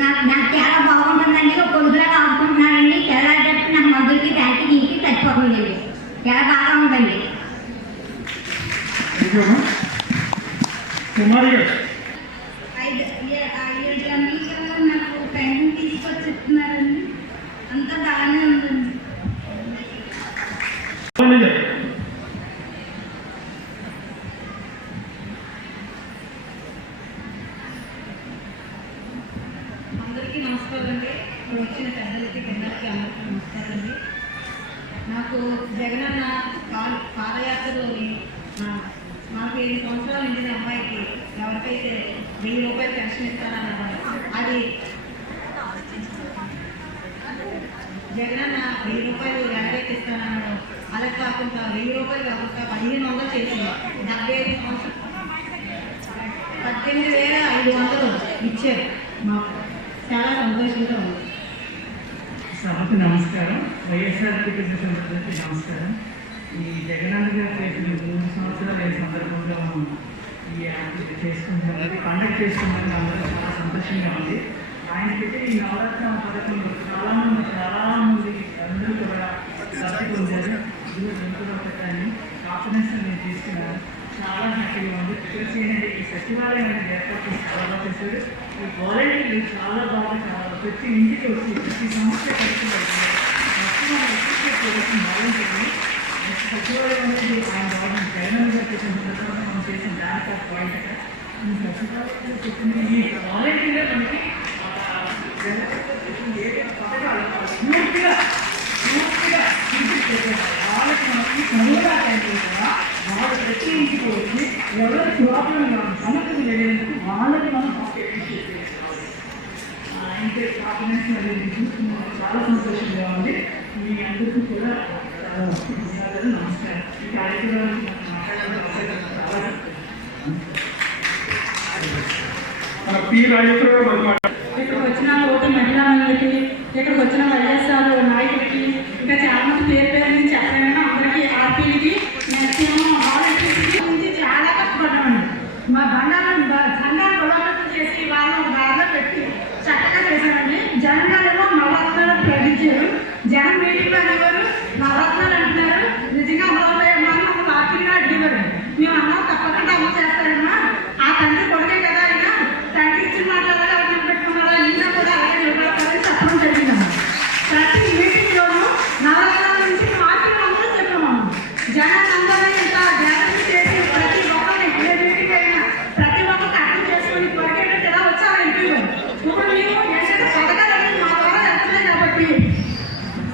నాకు చాలా బాగుంటుందండి. ఒక కొడుకులాగా ఆడుకుంటున్నానండి. తెల్లారేటప్పుడు నాకు మందులకి దానికి దీనికి చచ్చిపోతుందండి. చాలా బాగా ఉందండి. నాకు పెన్షన్ తీసుకొచ్చి చెప్తున్నారండి. అంతా బాగానే ఉందండి. అందరికీ నమస్కారం అండి. ఇప్పుడు వచ్చిన పెద్దలకి పిల్లలకి అందరికీ నమస్కారం అండి. నాకు జగనన్న పాదయాత్రలోని మాకు 7 సంవత్సరాలు నిండిన అమ్మాయికి ఎవరికైతే 1000 రూపాయలు పెన్షన్ ఇస్తానన్నారు, అది జగనన్న 1000 రూపాయలు ఎవరైతే ఇస్తానన్నాడు అలా కాకుండా 1000 రూపాయలు కాకుండా 1500 చేసి 75 సంవత్సరాలు 18,500 ఇచ్చారు. మాకు చాలా సంతోషంగా ఉంది. సభకు నమస్కారం. వైఎస్ఆర్సీపీ ప్రజలందరికీ నమస్కారం. ఈ జగనన్న గారు చేసిన 3 సంవత్సరాలు ఈ సందర్భంగా మనం ఈ యాక్టివిటీ చేసుకుంటున్నాం, కండక్ట్ చేసుకుంటున్నాం. అందరూ చాలా సంతోషంగా ఉంది. ఆయనకైతే ఈ నవరత్న పథకంలో చాలామంది అందరూ కూడా లబ్ధి పొందారు. కానీ కాన్ఫిడెన్స్ నేను తీసుకున్నాను. చాలా హ్యాపీగా ఉంది. చూసేయండి, ఈ సచివాలయం అనేది ఏర్పాటు చేసి చాలా బాగా చేశారు. ఈ వాలంటీర్లు చాలా బాగా ప్రతి ఇంటికి వచ్చి ప్రతి సమస్య పరిష్కరిస్తున్నారు. వాలంటీర్లు సచివాలయం అనేది ఆయన గవర్నమెంట్ జగన్ గారు చేసిన సందర్భంగా మనం చేసిన దానికి ఒక పాయింట్. ఈ సచివాలయంలో చెప్పిన ఈ వాలంటీర్లే మనకి పథకాలు పూర్తిగా వాళ్ళకి మనకి చదువుగా అయిపోయిందా వాళ్ళు ప్రతి ఇంటికి వచ్చి ఎవరి ప్రాబ్లం సమస్యలు తెలియడానికి వాళ్ళకి మనం ఆయనకి కాన్ఫిడెన్స్ అనేది చూస్తున్నాం. చాలా సంతోషంగా ఉంది. మీ అందరికీ కూడా నమస్కారం. ఈ కార్యక్రమానికి మాట్లాడాలని ఇక్కడికి వచ్చిన ఓటు మహిళలకి, ఇక్కడికి వచ్చిన వైఎస్ఆర్ నాయకులకి, ఇంకా చాలా మంది పేరు నుంచి చెప్పాను. అందరికీ ఆర్పీలకి మ్యాక్సిమం వాలంటీర్లకి నుంచి చాలా కష్టపడ్డామండి. మా బంగారం సంఘాన్ని బలోపేతం చేసి వాళ్ళని బాగా పెట్టి చక్కగా చేశామండి. జనంలో నవరత్నాలు ప్రకటించారు. జనం మీటింగ్లో అనేవారు నవరత్నాలు అంటున్నారు. నిజంగా అమలవుతాయమ్మా అని మమ్మల్ని ఆర్పీగా అడిగేవారు. మేము అన్నా తప్పకుండా అమలు చేస్తారమ్మా. ఆ తండ్రి కొడుకే కదా అయినా తండ్రి ఇచ్చిన మాట్లాడాలి ఎవరిని పెట్టుకున్నారా ఇంకా కూడా అలాగే నిలబడతారని చెప్పడం జరిగిందమ్మా. ప్రతి మీటింగ్లోనూ నవరత్నాల నుంచి ఆర్పీలు అందరూ చెప్పామమ్మా. జనాన్ని అందరూ ఇంత జాగ్రత్త చేసి ప్రతి ఒక్కరిని ఏ మీటింగ్ అయినా ప్రతి ఒక్కరికి అర్థం చేసుకుని కొరికేటట్టు ఎలా వచ్చారు ఎంపీలు. ఇప్పుడు మేము ఏంటంటే పథకాలన్నీ మా ద్వారా వెళ్తున్నాయి కాబట్టి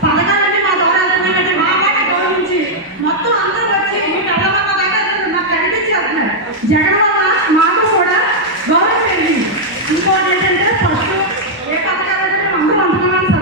పథకాలన్నీ మా ద్వారా వెళ్తున్నాయంటే మా వాటి గౌరవించి మొత్తం అందరూ వచ్చి మీ కళ్ళమ్మ దాకా నాకు కనిపించి వెళ్తున్నారు. జగన్ వల్ల మాకు కూడా గౌరవం పెరిగింది. ఇంకోటి ఏంటంటే ఫస్ట్ ఏ పథకాలు అందరూ అందుకున్నాను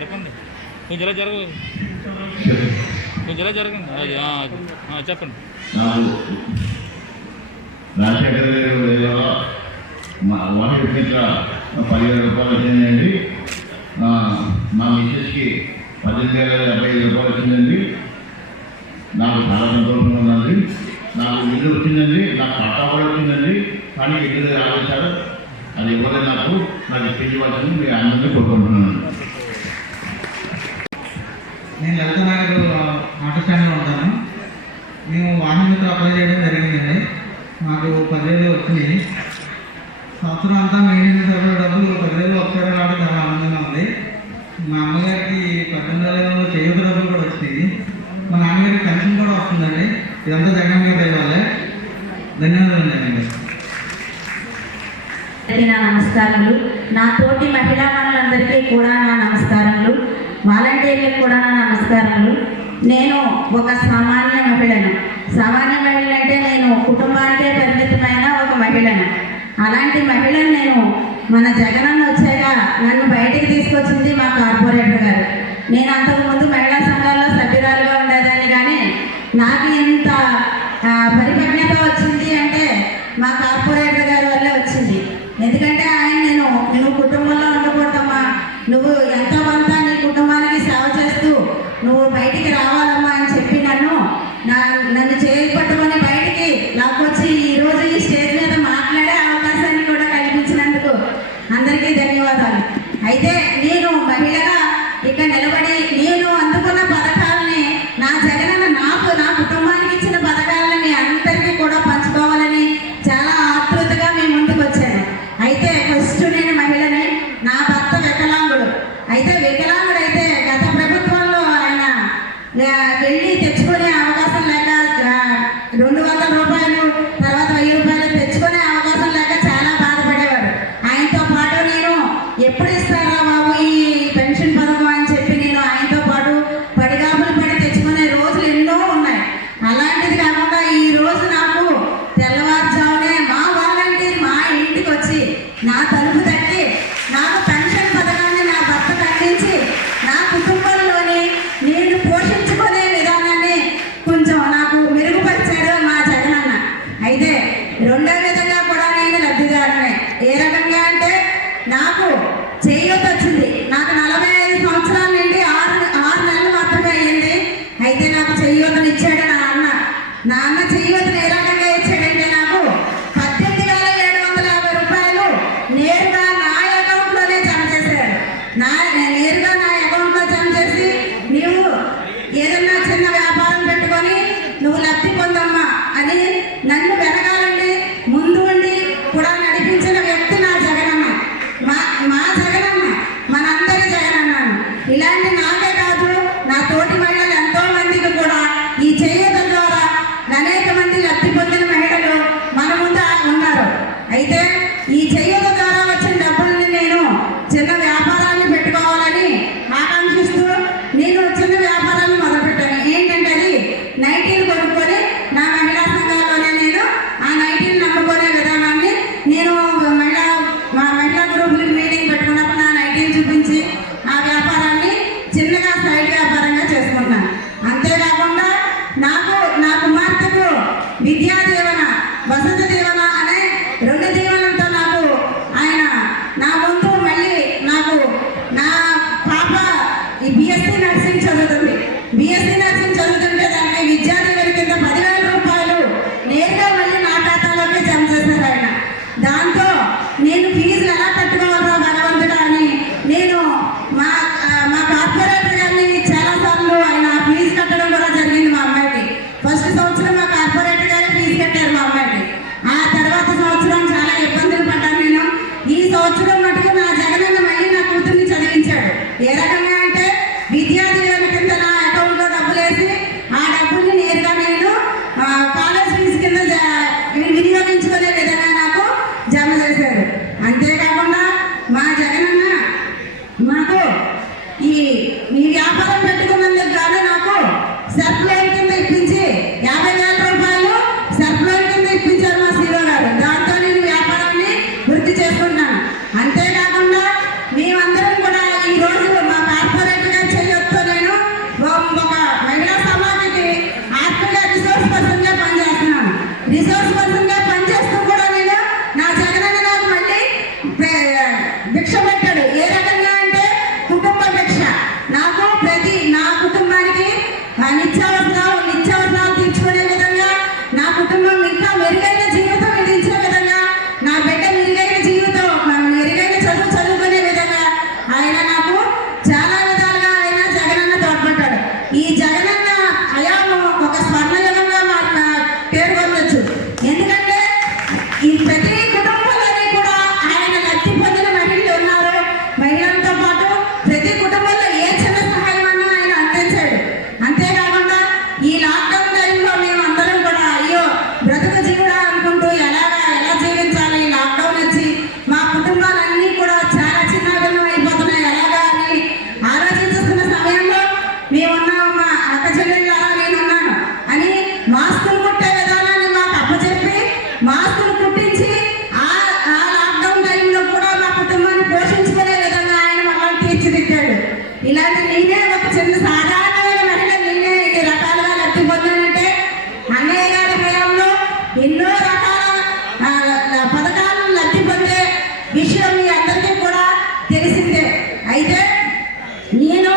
జరగండి కొంచెం జరగండి అది చెప్పండి. రాజశేఖర గారి వాటి ఇట్లా 10,000 రూపాయలు వచ్చిందండి. మా మిస్సెస్కి 18,075 రూపాయలు వచ్చిందండి. నాకు చాలా సంతోషంగా ఉందండి. నాకు ఇల్లు వచ్చిందండి, నాకు పట్టా కూడా వచ్చిందండి. కానీ ఇల్లు రాలేదు సార్, అది ఇవ్వలేదు. నాకు ఇప్పించవలసింది మీ అందరినీ కోరుకుంటున్నాను. నేను లలిత నగర్ ఆటో స్టాండ్లో ఉంటాను. మేము వాహన మిత్ర అప్లై చేయడం జరిగిందండి. మాకు 10,000 వచ్చినాయి. సంవత్సరం అంతా మెయింటెనెన్స్ సరిపడే డబ్బులు 10,000 ఒకసారి రావడం చాలా ఆనందంగా ఉంది. మా అమ్మగారికి 18,000 చేయూత డబ్బులు కూడా వచ్చినాయి. మా నాన్నగారికి పెన్షన్ కూడా వస్తుందండి. ఇదంతా జగన్ గారి దయ వల్లే. ధన్యవాదాలు. నా నమస్కారములు. నా తోటి మహిళా మనులందరికీ కూడా నా నమస్కారములు. వాలంటీర్లకు కూడా నా నమస్కారములు. నేను ఒక సామాన్య మహిళను. సామాన్య మహిళ అంటే నేను కుటుంబానికే పరిమితమైన ఒక మహిళను. అలాంటి మహిళను నేను మన జగనన్న వచ్చాక నన్ను బయటికి తీసుకొచ్చింది మా కార్పొరేటర్ గారు. నేను అంతకుముందు మహిళా సంఘాల్లో సభ్యురాలుగా ఉండేదాన్ని, కానీ నాకు ఇంత పరిపక్వత వచ్చింది అంటే మా కార్పొరేటర్ గారి వల్లే వచ్చింది. ఎందుకంటే ఆయన నువ్వు కుటుంబంలో ఉండకూడదమ్మా, నువ్వు ఎంతో కొంత నీ కుటుంబానికి సేవ చేస్తూ నువ్వు బయటికి రావాలమ్మా అని చెప్పి నన్ను చేపట్టుకొని బయటికి లాక్కొచ్చి ఈరోజు ఈ స్టేజ్ మీద మాట్లాడే అవకాశాన్ని కూడా కల్పించినందుకు అందరికీ ధన్యవాదాలు. అయితే నేను మహిళగా ఇక్కడ నిలబడి నేను అందుకున్న పథకాలని నా జగనన్న నా కుటుంబానికి ఇచ్చిన పథకాలని అందరికీ కూడా పంచుకోవాలని చాలా ఆతృతగా మేము ముందుకు వచ్చాను. అయితే ఫస్ట్ నేను మహిళని, నా భర్త వికలాంగుడు. అయితే వికలాంగుడైతే గత ప్రభుత్వంలో ఆయన వెళ్ళి తెచ్చుకునే అవకాశం లేక 200 రూపాయలు తర్వాత 1000 రూపాయలు తెచ్చుకునే అవకాశం లేక చాలా బాధపడేవాడు. ఆయనతో పాటు నేను ఎప్పుడు ఇస్తారా బాబు ఈ పెన్షన్ పథకం అని చెప్పి నేను ఆయనతో పాటు పడిగాపులు పడి తెచ్చుకునే రోజులు ఎన్నో ఉన్నాయి. అలాంటిది కాకుండా ఈ రోజు నాకు తెల్లవారుజామునే మా వాలంటీర్ మా ఇంటికి వచ్చి నా తలుపు తట్టి నాకు పెన్షన్ పథకాన్ని నా భర్తకు అందించి నా కుటుంబంలోని నేను పోషించుకునే విధానాన్ని కొంచెం నాకు మెరుగుపరిచాడు మా జగనన్న. అయితే రెండో విధంగా కూడా నేను లబ్ధిదారునే. ఏ రకంగా అంటే నాకు చేయూత వచ్చింది. నాకు 45 సంవత్సరాల నుండి 6 నెలలు మాత్రమే అయ్యింది. అయితే నాకు చేయూతను ఇచ్చాడు నా అన్న చేయూతను ఏ రకంగా ఇచ్చాడంటే నాకు 18,750 రూపాయలు నేరుగా నా అకౌంట్లోనే జమ చేశాడు. నేరుగా నా అకౌంట్లో జమ చేసి నీవు ఏదన్నా చిన్న వ్యాపారం పెట్టుకొని నువ్వు లబ్ధి పొందమ్మా అని నన్ను వెనకాలండి ముందు ఉండి కూడా నడిపించిన వ్యక్తి నా జగనన్న. మా జగనన్న మనందరి జగనన్నాను. ఇలాంటి నాకే కాదు, నా తోటి మహిళలు ఎంతో మందికి కూడా ఈ చేయూత ద్వారా అనేక మంది లబ్ధి పొందిన మహిళలు మన ముందు ఉన్నారు. అయితే ఈ చేయూత ద్వారా వచ్చిన డబ్బుల్ని నేను చిన్న వ్యాపారాన్ని పెట్టుకోవాలని ఆకాంక్షిస్తూ నేను చిన్న వ్యాపారాన్ని మొదలుపెట్టాను. ఏంటంటే అది నైటీలు కొనుక్కొని నా మహిళా సంఘాల్లోనే నేను ఆ నైటీలు నమ్ముకునే విధానాన్ని నేను మా మహిళా గ్రూపులకి మీటింగ్ పెట్టుకున్నప్పుడు నా నైటీలు చూపించి ఆ వ్యాపారాన్ని చిన్నగా సైడ్ వ్యాపారంగా చేసుకుంటున్నాను. అంతేకాకుండా నా కుమార్తెకు విద్యా దీవెన, వసతి దీవెన అనే 2 దీవెనలతో నాకు ఆయన నా ముందు మళ్ళీ నాకు నా పాప ఈ BSc నర్సింగ్ చదువుతుంది. BSc నర్సింగ్ చదువుతుంటే దానికి విద్యా దీవెన కింద 10,000 రూపాయలు నేరుగా మళ్ళీ నా ఖాతాలోకి జమ చేశారు ఆయన. దాంతో నేను ఫీజులు ఎలా కట్టుకోవాలో భగవంతుడా అని నేను మా కార్పొరేటర్ గారిని చాలాసార్లు ఆయన ఫీజు కట్టడం కూడా జరిగింది. మా అమ్మాయికి ఫస్ట్ సంవత్సరం మా కార్పొరేటర్ గారే ఫీజు కట్టారు మా అమ్మాయికి. ఆ తర్వాత సంవత్సరం చాలా ఇబ్బందులు పడ్డాను నేను. ఈ సంవత్సరం మటుకు నా జగనన్న మళ్ళీ నా కూతుర్ని చదివించాడు. ఏ రకంగా అంటే విద్యా దీవెన కింద నా అకౌంట్లో ప్రతి నా కుటుంబానికి నిత్యావసరాలు తీర్చుకునే విధంగా నా కుటుంబం ఇంకా మెరుగైన జీవితం విధించే విధంగా నా బిడ్డ మెరుగైన జీవితం మెరుగైన చదువుకునే విధంగా ఆయన నాకు చాలా విధాలుగా ఆయన జగనన్న తోడ్పడ్డాడు. ఈ జగనన్న హయాము ఒక స్వర్ణయుగంగా పేరు పొందొచ్చు. ఎందుకంటే ఈ ప్రతి కుటుంబంలోని కూడా ఆయన లబ్ధి పొందిన మహిళలు ఉన్నారు. మహిళలతో పాటు ప్రతి కుటుంబంలో ఏ చిన్న సహాయం అన్నా ఆయన అందించాడు. అంతేకాకుండా ఈ లాక్డౌన్ టైంలో మేము అందరం కూడా అయ్యో బ్రతుకు జీవుడా అనుకుంటూ ఎలా జీవించాలి, ఈ లాక్డౌన్ వచ్చి మా కుటుంబాలన్నీ కూడా చాలా చిన్నాభిన్నం అయిపోతున్నాయి ఎలాగా అని ఆలోచిస్తున్న సమయంలో మేమున్నాము, మా అక్క చెల్లెళ్ళారా నేనున్నాను అని మాస్కులు కుట్టే విధానాన్ని మాకు అప్పచెప్పి మాస్కులు కుట్టించి ఆ లాక్డౌన్ టైంలో కూడా మా కుటుంబాన్ని పోషించుకునే విధంగా ఆయన మమ్మల్ని తీర్చిదిద్దాడు. ఇలాంటి నేనే ఒక చిన్న సాధారణమైన మహిళ నేనే ఇన్ని రకాలుగా లబ్ధి పొందానంటే అన్నయ్య గారి హయాంలో ఎన్నో రకాల పథకాలను లబ్ధి పొందే విషయం మీ అందరికీ కూడా తెలిసిందే. అయితే నేను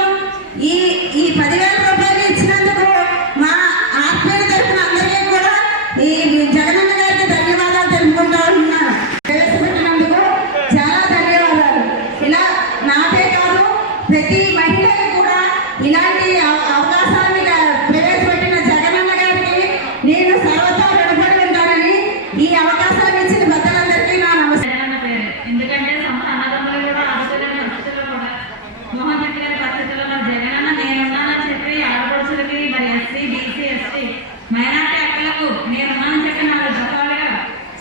ఈ 10,000 రూపాయలు ఇచ్చినందుకు మా ఆత్మీయుల తరఫున అందరికీ కూడా ఈ జగనన్న గారికి ధన్యవాదాలు తెలుపుకుంటా ఉన్నాను. ప్రవేశపెట్టినందుకు చాలా ధన్యవాదాలు. ఇలా నాకే కాదు ప్రతి మహిళకి కూడా ఇలాంటి అవకాశాన్ని ప్రవేశపెట్టిన జగనన్న గారికి నేను సర్వతా రుణపడి ఉంటానని ఈ అవకాశాన్ని ఇచ్చిన పెద్దలందరికీ నా నమస్కారం. జగనన్న పేరు ఎందుకంటే సొంత అన్నదమ్ములు కూడా ఆడుతున్న పరిస్థితుల్లో కూడా మోహన్ రెడ్డి గారి పరిస్థితుల్లో జగనన్న నేనున్నానని చెప్పి ఆడపడుచులకి మరి ఎస్సీ బీసీ ఎస్టీ మైనార్టీ అక్కలకు నేనున్నానని చెప్పి 4 దఫాలుగా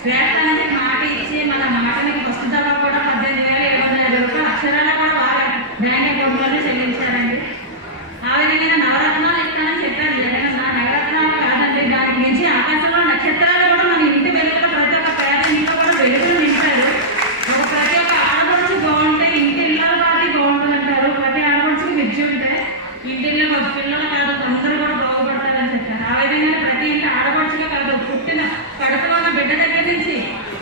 వేస్తానని చెప్పి మాట ఇచ్చి మన మాటని ఫస్ట్ దఫా కూడా 18,750 రూపాయలు అక్షరాల కూడా వాళ్ళ బ్యాంక్ అకౌంట్లోనే చెల్లించారండి. ఆ విధంగా నవరత్నాలు ఇస్తానని చెప్పారు జగనన్న. నవరత్నాలు కాదండి, దానికి మించి ఆకాశంలో నక్షత్రాలు కూడా మన ఇంటి వెలుగులో ప్రతి ఒక్క పేద ఇంట్లో కూడా వెలుగులు నింపారు. ప్రతి ఒక్క ఆడపడుచు బాగుంటే ఇంటి ఇళ్ళలో వారి బాగుంటుంది అంటారు. ప్రతి ఆడపడుచుకి విద్య ఉంటే ఇంటిలో పిల్లలు కాదు అందరూ కూడా బాగుపడతారని చెప్పారు. ఆ విధంగా ప్రతి ఇంటి ఆడపడుచుగా కాదు పుట్టిన కడుపులో ఉన్న బిడ్డ దగ్గర నుంచి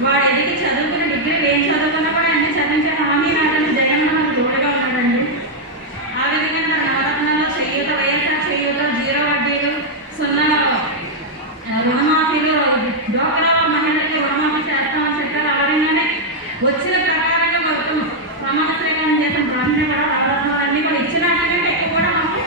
వాడు ఎదిగి చదువుకునే డిగ్రీ ఏం చదువుకున్నా కూడా అన్ని చదివించే హామీ నాటని జగన్ మనకు తోడుగా ఉన్నాడండి. ఆ విధంగా మన నవరత్నాల్లో చేయూత, వైఎస్ఆర్ చేయూత, 0 వడ్డీలు, 0 రుణమాఫీలు, డోక్రా మహిళలకి రుణమాఫీ చేస్తామని చెప్పారు. ఆ విధంగానే వచ్చిన ప్రకారంగా మొత్తం ప్రమాణ స్వీకారం చేసిన ప్రశ్న కూడా నవరత్నాలన్నీ కూడా ఇచ్చిన కంటే ఎక్కువ కూడా మాకు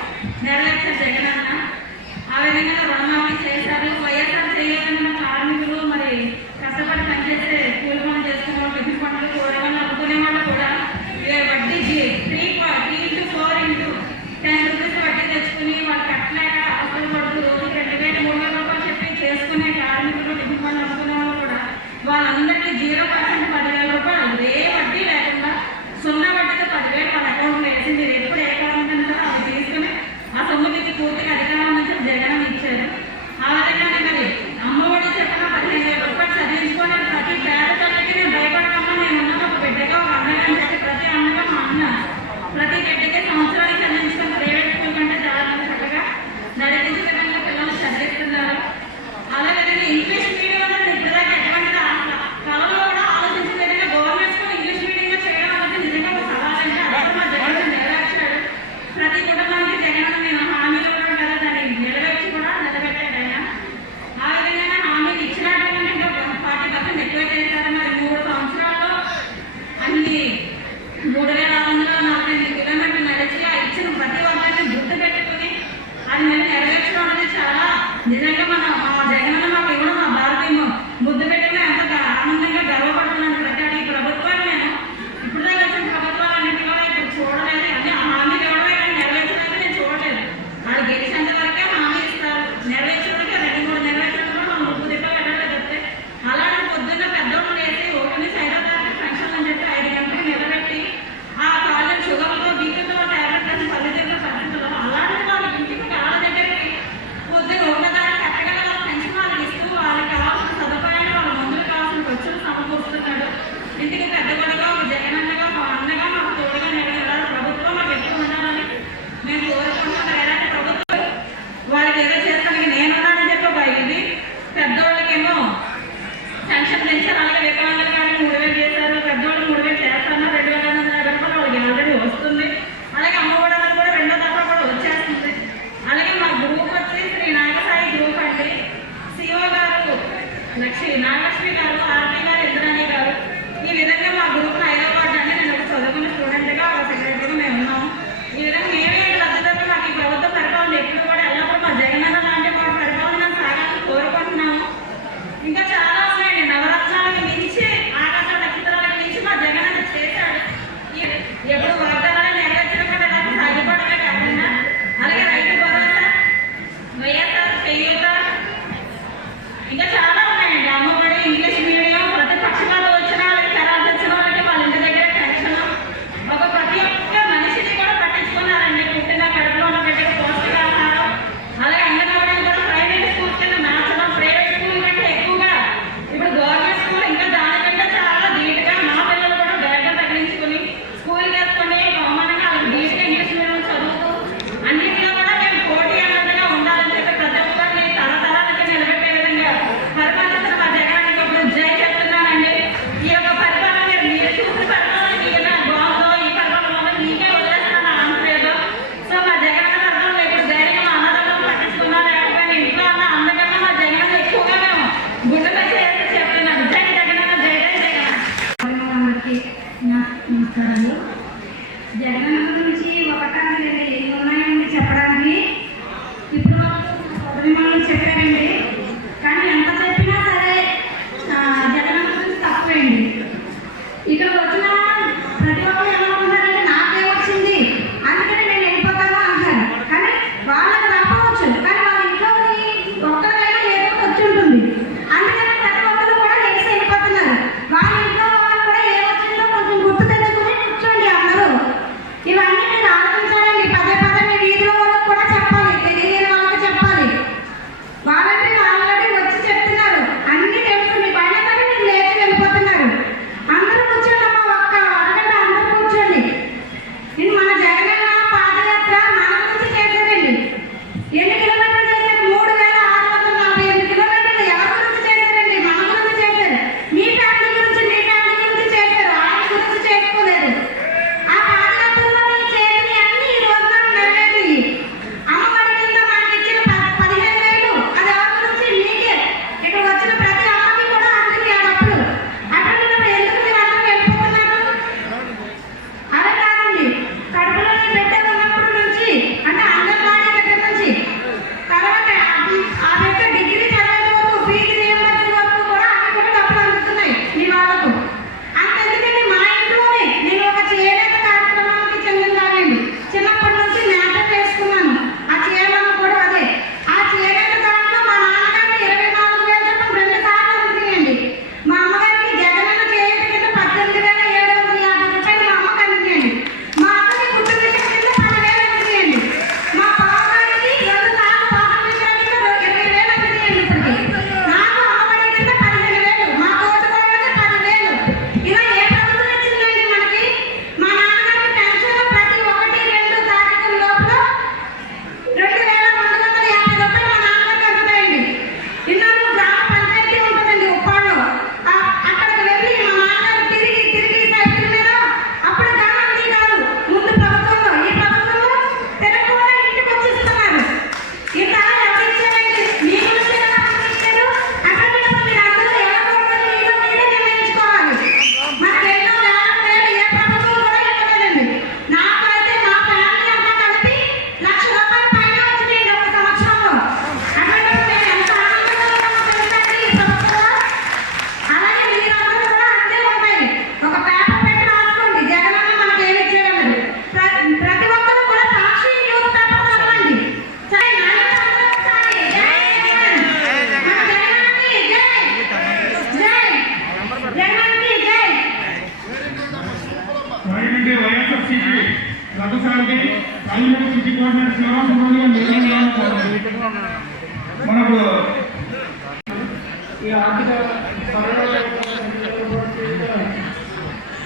ఆర్థిక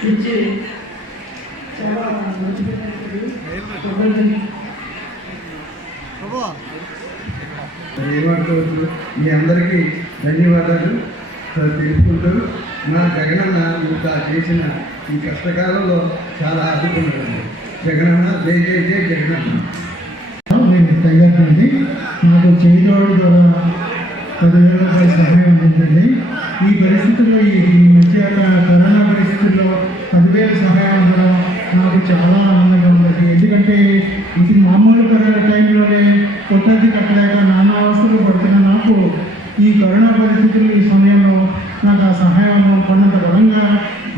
ఇచ్చి చాలా ఏమంటారు మీ అందరికీ ధన్యవాదాలు తెలుసుకుంటూ మా జగనన్న ఇంత చేసిన ఈ కష్టకాలంలో చాలా ఆదుకున్నారండి. జగనన్న జై జై జై జగనన్న. నేను తగ్గండి నాకు చేదోడు ద్వారా 10,000 రూపాయల సహాయం ఉందండి. ఈ పరిస్థితుల్లో ఈ మధ్య కరోనా పరిస్థితుల్లో 10,000 సహాయం అందడం నాకు చాలా ఆనందంగా ఉంది. ఎందుకంటే ఇది మామూలు టైంలోనే కొత్తది కట్టలేక నానా అవస్థలు పడుతున్న నాకు ఈ కరోనా పరిస్థితులు ఈ సమయంలో నాకు ఆ సహాయం కొన్నంత బలంగా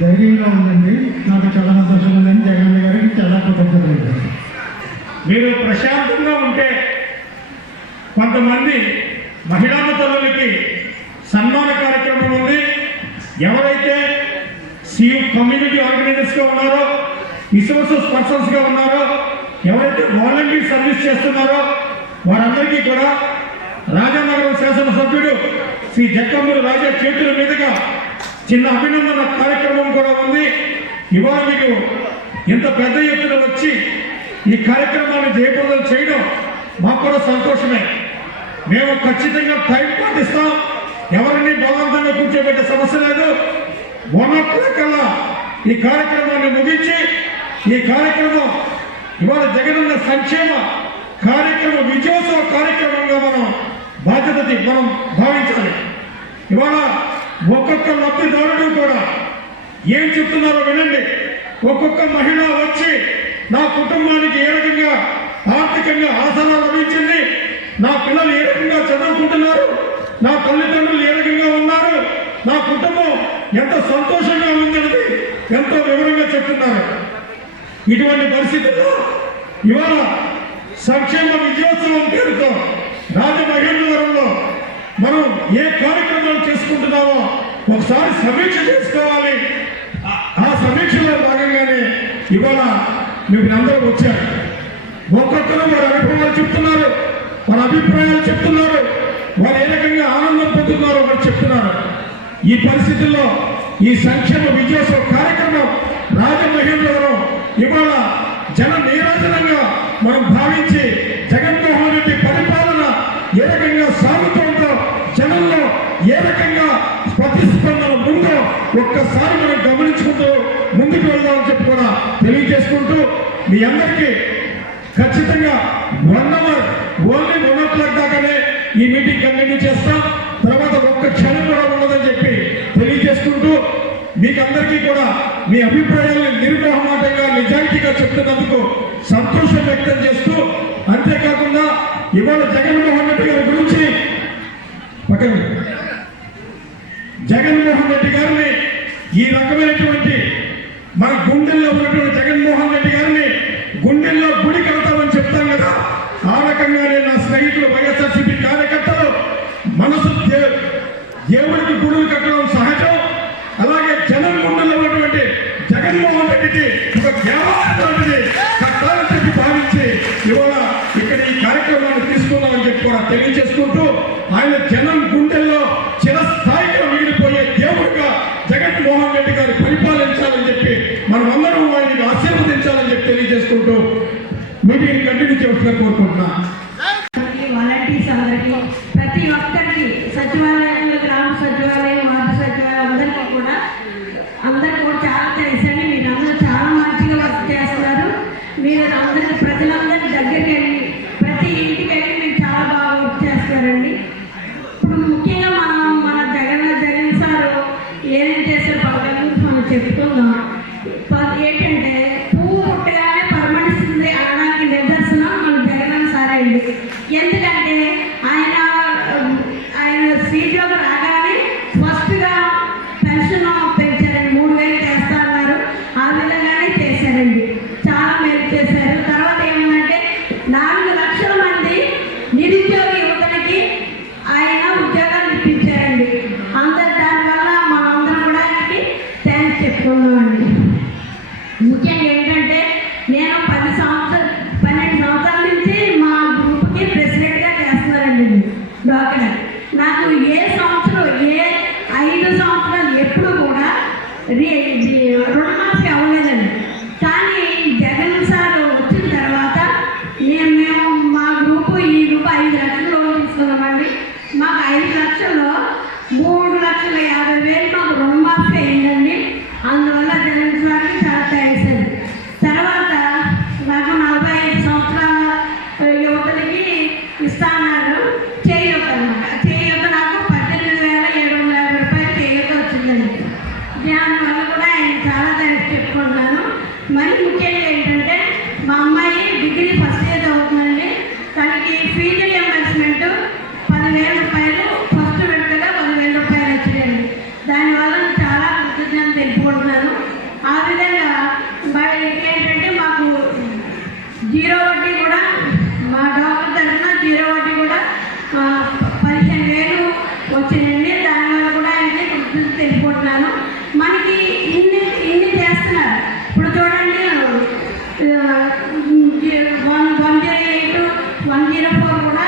ధైర్యంగా ఉందండి. నాకు చాలా సంతోషంగా ఉందండి. జగన్ గారికి చాలా కృతజ్ఞతలు. మీరు ప్రశాంతంగా ఉంటే కొంతమంది మహిళా తల్లులకి సన్మాన కార్యక్రమం ఉంది. ఎవరైతే కమ్యూనిటీ ఆర్గనైజర్స్గా ఉన్నారో, రిసోర్సెస్ పర్సన్స్గా ఉన్నారో, ఎవరైతే వాలంటీర్ సర్వీస్ చేస్తున్నారో వారందరికీ కూడా రాజానగరం శాసనసభ్యుడు శ్రీ జక్కమూరి రాజా చేతుల మీదుగా చిన్న అభినందన కార్యక్రమం కూడా ఉంది. ఇవాళ మీకు ఇంత పెద్ద ఎత్తున వచ్చి ఈ కార్యక్రమాన్ని జయప్రదం చేయడం మాకు కూడా సంతోషమే. మేము ఖచ్చితంగా టైం పాటిస్తాం. ఎవరిని బలవంతంగా కూర్చోబెట్టే సమస్య లేదు. 1 o'clock కల్లా ఈ కార్యక్రమాన్ని ముగించి ఈ కార్యక్రమం ఇవాళ జగనన్న సంక్షేమ కార్యక్రమ విజయోత్సవ కార్యక్రమంగా మనం మనం భావించాలి. ఇవాళ ఒక్కొక్క లబ్ధిదారుడు కూడా ఏం చెప్తున్నారో వినండి. ఒక్కొక్క మహిళ వచ్చి నా కుటుంబానికి ఏ రకంగా ఆర్థికంగా ఆసరా లభించింది, నా పిల్లలు ఏ రకంగా చదువుకుంటున్నారు, నా తల్లిదండ్రులు ఏ రకంగా ఉన్నారు, నా కుటుంబం ఎంత సంతోషంగా ఉందన్నది ఎంతో వివరంగా చెప్తున్నారు. ఇటువంటి పరిస్థితుల్లో ఇవాళ సంక్షేమ విజయోత్సవం పేరుతో రాజమహేంద్రవరంలో మనం ఏ కార్యక్రమాలు చేసుకుంటున్నామో ఒకసారి సమీక్ష చేసుకోవాలి. ఆ సమీక్షలో భాగంగానే ఇవాళ మీకు అందరూ వచ్చారు. ఒక్కొక్కరు వారి అనుభవాలు చెప్తున్నారు, వారి అభిప్రాయాలు చెప్తున్నారు, వారు ఏ రకంగా ఆనందం పొందుతున్నారో వారు చెప్తున్నారు. ఈ పరిస్థితుల్లో ఈ సంక్షేమ విజయోత్సవ కార్యక్రమం రాజమహేంద్రవరం ఇవాళ జన నీరాజనంగా మనం భావించి జగన్మోహన్ రెడ్డి పరిపాలన ఏ రకంగా సాగుతుందో, జనంలో ఏ రకంగా ప్రతిస్పందన ఉందో ఒక్కసారి మనం గమనించుకుంటూ ముందుకు వెళ్దామని చెప్పి కూడా తెలియజేసుకుంటూ మీ అందరికీ ఖచ్చితంగా 1 hour ఓన్లీ 1 o'clock దాకానే ఈ మీటింగ్ కంటిన్యూ చేస్తాం. తర్వాత ఒక్క క్షణం కూడా ఉండదని చెప్పి తెలియజేసుకుంటూ మీకు అందరికీ కూడా మీ అభిప్రాయాలను నిర్మోహమాటంగా నిజాయితీగా చెప్తున్నందుకు సంతోషం వ్యక్తం చేస్తూ, అంతేకాకుండా ఇవాళ జగన్మోహన్ రెడ్డి గారి గురించి జగన్మోహన్ రెడ్డి గారిని ఈ రకమైనటువంటి మన గుండెల్లో ఉన్నటువంటి జగన్మోహన్ రెడ్డి గారిని గుండెల్లో గుడి కడతామని చెప్తాం కదా, ఆ రకంగానే నా స్నేహితులు వైఎస్ఆర్సీపీ కార్యకర్తలు మనసు దేవుడికి గుడులు కట్టడం సహజం. అలాగే జనం గుండెల్లో ఉన్నటువంటి జగన్మోహన్ రెడ్డికి ఒక దేవాలయాన్ని కట్టాలని చెప్పి భావించి ఇవాళ ఇక్కడ ఈ కార్యక్రమాన్ని తీసుకున్నామని చెప్పి కూడా తెలియజేసుకుంటూ ఆయన జనం గుండెల్లో చిరస్థాయిగా మిగిలిపోయే దేవుడిగా జగన్మోహన్ రెడ్డి గారు పరిపాలించాలని చెప్పి మనం అందరం ఆయనకి ఆశీర్వదించాలని చెప్పి తెలియజేసుకుంటూ మీటింగ్ కంటిన్యూ చేయాలని కోరుకుంటున్నా. వాలంటీర్స్ అందరికీ, ప్రతి ఒక్కరికి, సచివాలయంలో, గ్రామ సచివాలయం, వార్డు సచివాలయం అందరికీ కూడా చాలా తెలుసండి. మీరు అందరూ చాలా మంచిగా వర్క్ చేస్తున్నారు. మీరు అందరికీ ప్రజలందరి దగ్గరికి వెళ్ళి ప్రతి ఇంటికి వెళ్ళి మీరు చాలా బాగా వర్క్ చేస్తారండి. ఇప్పుడు ముఖ్యంగా మన జగన్ సారు ఏమేమి చేసే పథకాల గురించి మనం చెప్పుకుందాం. ఏంటంటే పువ్వు పుట్టగానే పరిమళిస్తుంది అనడానికి నిదర్శనం మన జగన్ సారే అండి. ఎందుకంటే ఆయన సీట్లోకి రాగానే ఫస్ట్గా పెన్షన్ పెంచారండి, 3,000 చేస్తా అన్నారు. ఆ విధంగానే చేశారండి, చాలా మేలు చేశారు. తర్వాత ఏమంటే 4 లక్షల మంది నిరుద్యోగ యువతలకి ఆయన ఉద్యోగాలు ఇప్పించారండి. దానివల్ల మనందరం కూడా ఆయనకి థ్యాంక్స్ చెప్పుకున్నామండి. ముఖ్యంగా ఏంటంటే నేను 12 సంవత్సరాల నుంచి మా గ్రూప్కి ప్రెసిడెంట్గా చేస్తున్నానండి. డాక్టర్ నాకు ఏ సంవత్సరం ఫీజు రియంబర్స్మెంట్ 10,000 రూపాయలు ఫస్ట్ విడతగా 10,000 రూపాయలు వచ్చినాయండి. దానివల్ల చాలా కృతజ్ఞతలు తెలుపుకుంటున్నాను. ఆ విధంగా ఏంటంటే మాకు జీరో వడ్డీ కూడా మా డాక్టర్ తరఫున జీరో వడ్డీ కూడా 15,000 వచ్చిందండి. దానివల్ల కూడా ఆయనకి కృతజ్ఞతలు తెలుపుకుంటున్నాను. మనకి ఇన్ని చేస్తున్నారు. ఇప్పుడు చూడండి 108, 104 కూడా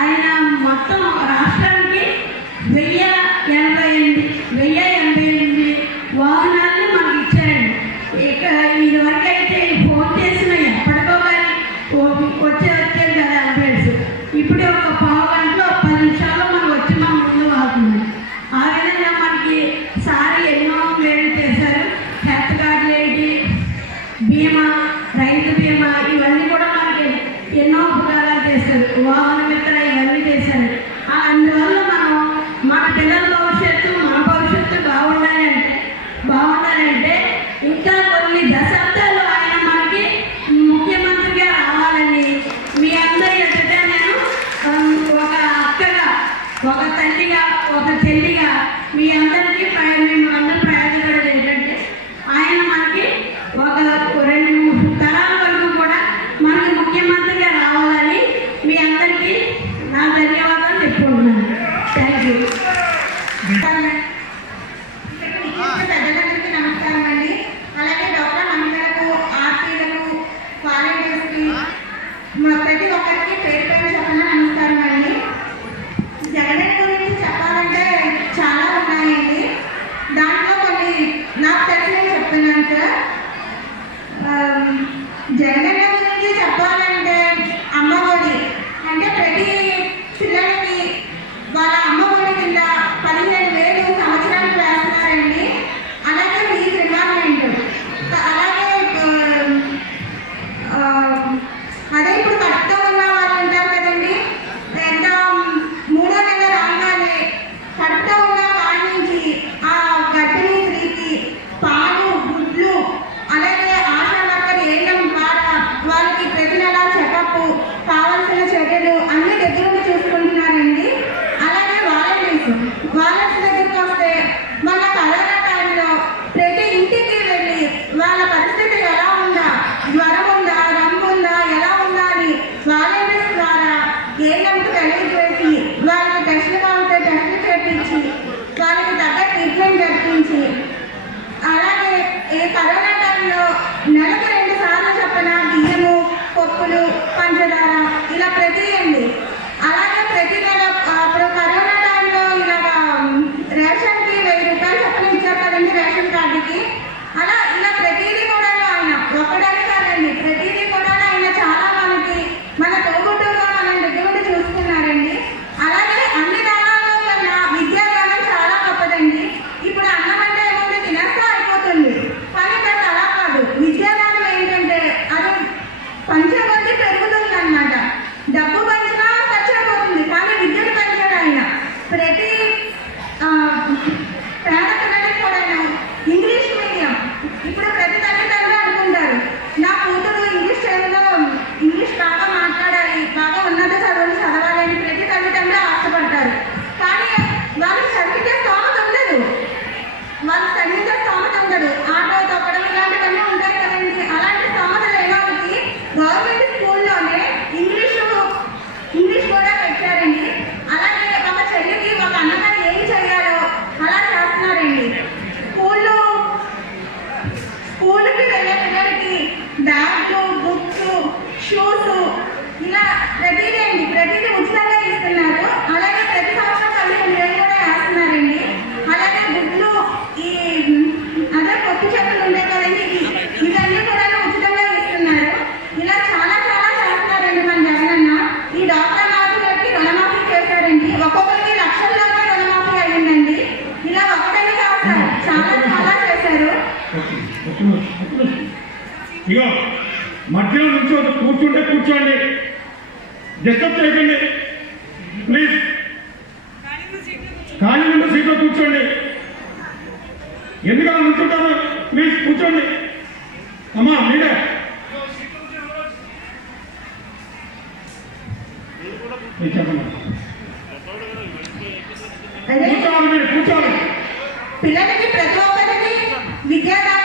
ఆయన మొత్తం రాష్ట్రానికి 1088 వాహనాలను మనకి ఇచ్చారండి. ఇక ఇదివరకు అయితే ఫోన్ చేసిన ఎప్పటికో కానీ వచ్చేది కదా అంబులెన్స్. ఇప్పుడు ఒక పావు గంటలో 10 నిమిషాల్లో మనం వచ్చి మన ముందు వాడుతున్నాం. ఆ విధంగా మనకి సారి ఎన్నో మేలు చేశారు. హెల్త్ కార్డులు ఏంటి, బీమా, రైతు బీమా, ఇవన్నీ కూడా మనకి ఎన్నో ఉపకారాలు చేశారు. వాహన మిత్ర ఇవన్నీ చేశారు. అందువల్ల మనం మన పిల్లల భవిష్యత్తు, మన భవిష్యత్తు బాగుండాలంటే ఇంకా కొన్ని దశాబ్దాలు ఆయన మనకి ముఖ్యమంత్రిగా రావాలని మీ అందరి ఎదుట నేను ఒక అక్కగా, ఒక తల్లిగా, ఒక చెల్లిగా మీ అందరికీ మేము అందరూ ప్రయోజనపడేది ఏంటంటే ఆయన మనకి ఒక 2-3 తరాల వరకు కూడా మనకి ముఖ్యమంత్రిగా రావాలని మీ అందరికీ నా ధన్యవాదాలు చెప్పుకుంటున్నాను. Thank you. పెద్దలందరికీ నమస్కారం అండి. అలాగే డాక్టర్ మహిళలకు, ఆర్పీలకు, వాలంటీర్స్కి, ప్రతి ఒక్కరికి పేరు పేరు చెప్పిన నమస్కారం అండి. జగన్ గురించి చెప్పాలంటే చాలా ఉన్నాయండి. దాంట్లో కొన్ని నాకు తెలిసినవి చెప్తున్నాను సార్. జగన్ గురించి చెప్పాలంటే అమ్మఒడి అంటే ప్రతి పిల్లలకి వాళ్ళ అమ్మఒడి కింద 15,000 సంవత్సరానికి వేస్తున్నారండి. అలాగే ఫీజు రిమార్మెంట్, అలాగే అదే ఇప్పుడు కడుపుతో ఉన్న వాళ్ళు ఉంటారు కదండి, ఎంత 3వ నెల రాగానే కడుపుతో ఉన్న వాడి నుంచి ఆ గర్భిణీ స్త్రీకి పాలు, గుడ్లు, అలాగే ఆశా వర్కర్ ఏఎం ద్వారా వాళ్ళకి ప్రతి నెల చెకప్, కావాల్సిన చర్యలు అన్ని దగ్గరుండి చూసుకుంటున్నారండి. అలాగే వాలంటీర్స్ దగ్గరికి వస్తే మన కరోనా టైంలో ప్రతి ఇంటికి వెళ్ళి వాళ్ళ పరిస్థితి ఎలా ఉందా, జ్వరం ఉందా, రంగు ఉందా, ఎలా ఉందా అని వాలంటీర్స్ ద్వారా ఏఎంకి తెలియజేసి వాళ్ళకి టెస్టులు కావాలంటే టెస్టులు చేయించి వాళ్ళకి తగ్గ ట్రీట్మెంట్ జరిపించి, అలాగే ఈ కరోనా టైంలో నెలకు 2 సార్లు చొప్పున బియ్యము, పప్పులు, పంచదార ఇలా ప్రతియండి. అలాగే ప్రతి నెల అప్పుడు కరోనా టైంలో ఇలాగ రేషన్కి 1000 రూపాయలు చొప్పున ఇచ్చారు కదండి రేషన్ కార్డుకి. ఇలా ప్రతిదీ కూడా ఆయన ఒక్కడని కాదండి, ప్రతిదీ కూడా ఆయన చాలా మనకి మన తోబుట్టుగా మన దగ్గర ఉండి చూసుకున్నారండి. అలాగే అన్ని దానాల్లో కన్నా విద్యాదానం చాలా గొప్పదండి. ఇప్పుడు అన్నం అంటే ఏముంది, తినేస్తే అయిపోతుంది. కానీ ఇక్కడ అలా కాదు. విద్యాదానం ఏంటంటే అది పంచే కొద్ది పెరుగుతుంది అన్నమాట. డబ్బు పంచినా ఖర్చు అయిపోతుంది, కానీ విద్యను పెంచాడు ఆయన. ప్రతి పేద పిల్లలకి కూడా ఇంగ్లీష్ మీడియం. ఇప్పుడు ప్రతి తల్లిదండ్రులు అనుకుంటారు నా కూతురు ఇంగ్లీష్ బాగా మాట్లాడాలి, బాగా ఉన్నత చదువులు చదవాలని ప్రతి తల్లిదండ్రులు ఆశపడతారు. కానీ వాళ్ళకి చదివితే స్తోమత ఉండదు. ఆటో తొక్కడం ఇలాంటివన్నీ ఉంటాయి కదండి. అలాంటి స్తోమత లేని వాళ్ళకి గవర్నమెంట్ స్కూల్లోనే ఇంగ్లీష్ కూడా పెట్టారండి. అలాగే ఒక చెల్లికి ఒక అన్నగారు ఏం చేయాలో అలా చేస్తున్నారండి. స్కూల్కి వెళ్ళే పిల్లలకి బ్యాగ్లు, బుక్స్, షూస్ ఇలా ప్రతిదీ ఉచితంగా ఇస్తున్నారు. అలాగే ప్రతి సంవత్సరం 15,000 కూడా వేస్తున్నారండి. అలాగే గుడ్లు, అదే పప్పు చెట్లు ఉంటాయి కదండి, ఇవన్నీ కూడా ఉచితంగా ఇస్తున్నారు. ఇలా చాలా చాలా చేస్తున్నారండి మన జగనన్న. ఈ డాక్టర్ మాఫీలకి రుణమాఫీ చేశారండి. ఒక్కొక్కరికి లక్షల్లోనే రుణమాఫీ అయ్యిందండి. ఇలా ఒకటని కాదు సార్, చాలా చాలా చేశారు. ఇగో మధ్యలో నుంచి కూర్చుంటే కూర్చోండి, డిస్టర్బ్ చేయకండి ప్లీజ్. ఖాళీ ఉన్న సీట్లో కూర్చోండి. ఎందుకలా నుంచుంటారు? ప్లీజ్ కూర్చోండి. అమ్మా మీరే మీరు చెప్పండి. అదే కూర్చోవాలి, మీరు కూర్చోవాలి. పిల్లలకి ప్రతి ఒక్కరికి విద్యాదానం